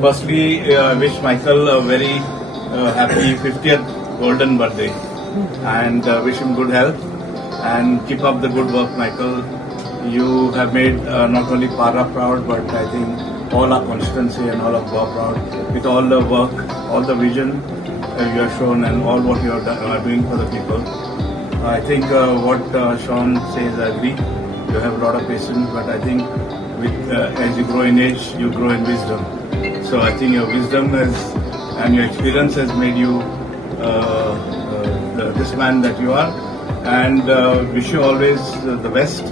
Firstly, I wish Michael a very happy 50th golden birthday and wish him good health and keep up the good work, Michael. You have made not only Para proud, but I think all our constituency and all of Goa proud with all the work, all the vision you have shown and all what you are doing for the people. I think what Sean says, I agree. You have a lot of patience, but I think with as you grow in age, you grow in wisdom. So I think your wisdom and your experience has made you this man that you are, and wish you always the best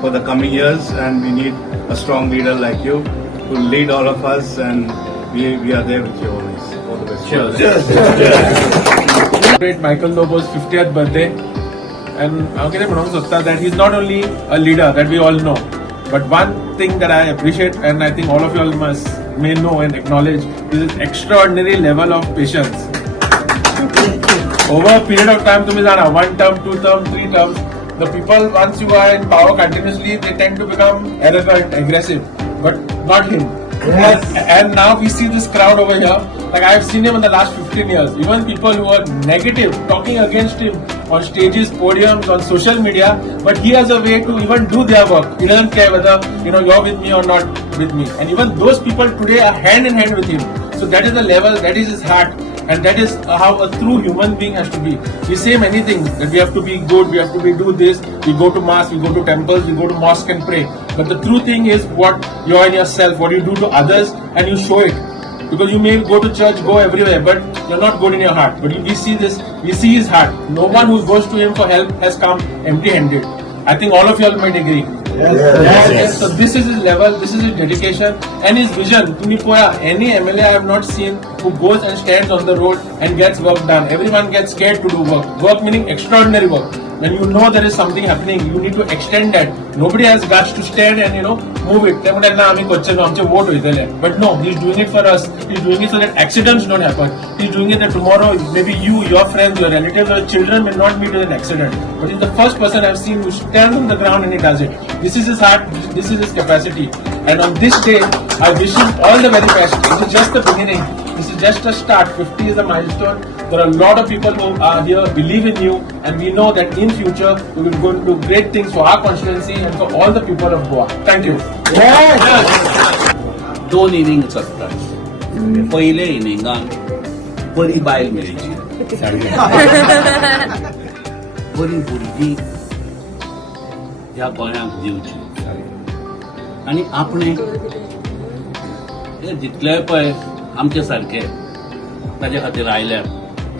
for the coming years. And we need a strong leader like you to lead all of us, and we are there with you always. All the best. Cheers. Celebrate Michael Lobo's 50th birthday, and I'm going to say that he's not only a leader that we all know, but one thing that I appreciate, and I think all of you all may know and acknowledge, is his extraordinary level of patience. Over a period of time, तुम्हें जाना 1 term, 2 term, 3 terms, the people once you are in power continuously, they tend to become arrogant, aggressive, but not him. Yes. And now we see this crowd over here. Like I have seen him in the last 15 years. Even people who are negative, talking against him on stages, podiums, on social media, but he has a way to even do their work. He doesn't care whether you're with me or not with me. And even those people today are hand in hand with him. So that is the level, that is his heart, and that is how a true human being has to be. We say many things, that we have to be good, we have to do this, we go to mass, we go to temples, we go to mosque and pray. But the true thing is what you're in yourself, what you do to others, and you show it. Because you may go to church, go everywhere, but you're not good in your heart. But we see this, we see his heart. No one who goes to him for help has come empty-handed. I think all of you all might agree. Yes. So this is his level, this is his dedication and his vision. Any MLA I have not seen who goes and stands on the road and gets work done. Everyone gets scared to do work. Work meaning extraordinary work. When you know there is something happening, you need to extend that. Nobody has guts to stand and move it. But no, he's doing it for us. He's doing it so that accidents don't happen. He's doing it that tomorrow maybe you, your friends, your relatives, or children will not meet with an accident. But he's the first person I've seen who stands on the ground and he does it. This is his heart, this is his capacity. And on this day, I wish him all the very best. This is just the beginning. This is just a start. 50 is a milestone. There are a lot of people who are here, believe in you, and we know that in future we will go to do great things for our constituency and for all the people of Goa. Thank you. दोन innings असतात. पहिले इनिंगाक बरी बायल मेळची, बरी भुरगीं ह्या गोंयांक दिवची, आनी आपणे जितले पळय आमचे सारके ताचे खातीर आयल्यात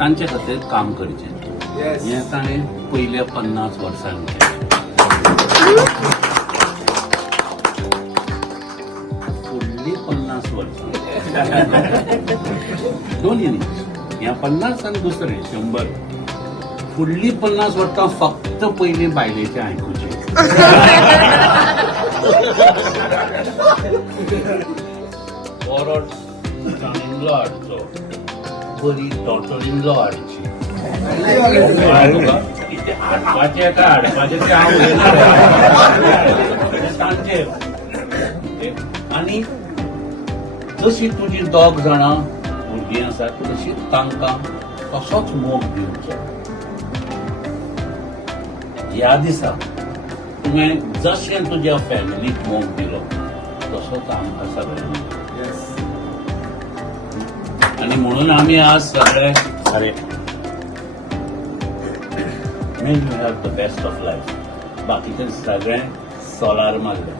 तांचे खातीर काम करचें. हें ताणें पयल्या 50 वर्सांनी फुडलीं 50 वर्सां दोन इनिंग्स, ह्या 50 आनी दुसरें 100. फुडलीं 50 वर्सां फक्त पयली बायलेचें आयकुचें. बरो son-in-law हाडचो, बरी daughter-in-law हाडची. हाडपाचें काय हाडपाचें तें हांव तांचेर. आनी जशी तुजी 2 जाणां भुरगीं आसात तशी तांकां तसोच मोग दिवचो. ह्या दिसा तुवें जशें तुज्या फॅमिलीक मोग दिलो तसोच आमकां सगळ्यांक. आणि म्हणून आम्ही आज सगळे may you have the best of life. बाकीचे सगळे सोलार मारले.